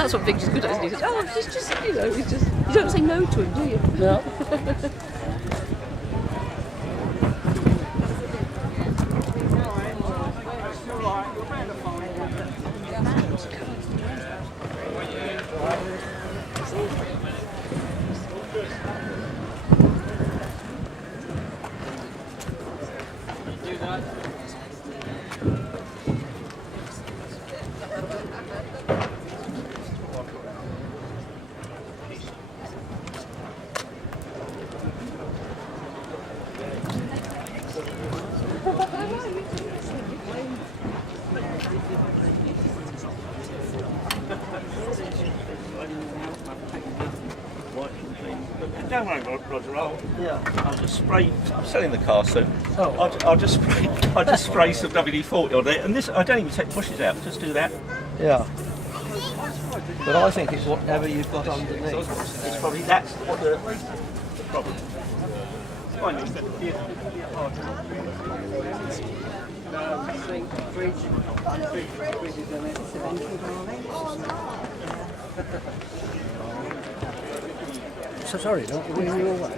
that's what Victor's good at, isn't he? He says, oh, he's just, you know, he's just, you don't say no to him, do you? No. Don't worry, Roger. I'll just spray. I'm selling the car soon. Oh. I'll just spray. I'll just spray some WD-40 on it, and this I don't even take bushes out. Just do that. Yeah. But I think it's whatever you've got underneath. It's probably that's what the problem. Fine. So sorry, not the way you all went.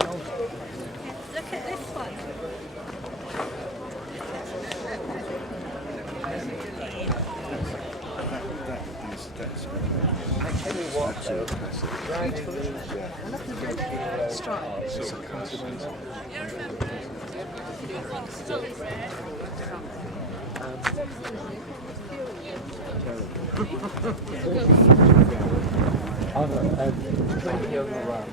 Look at this one. I tell you what, I've had 20 over the round.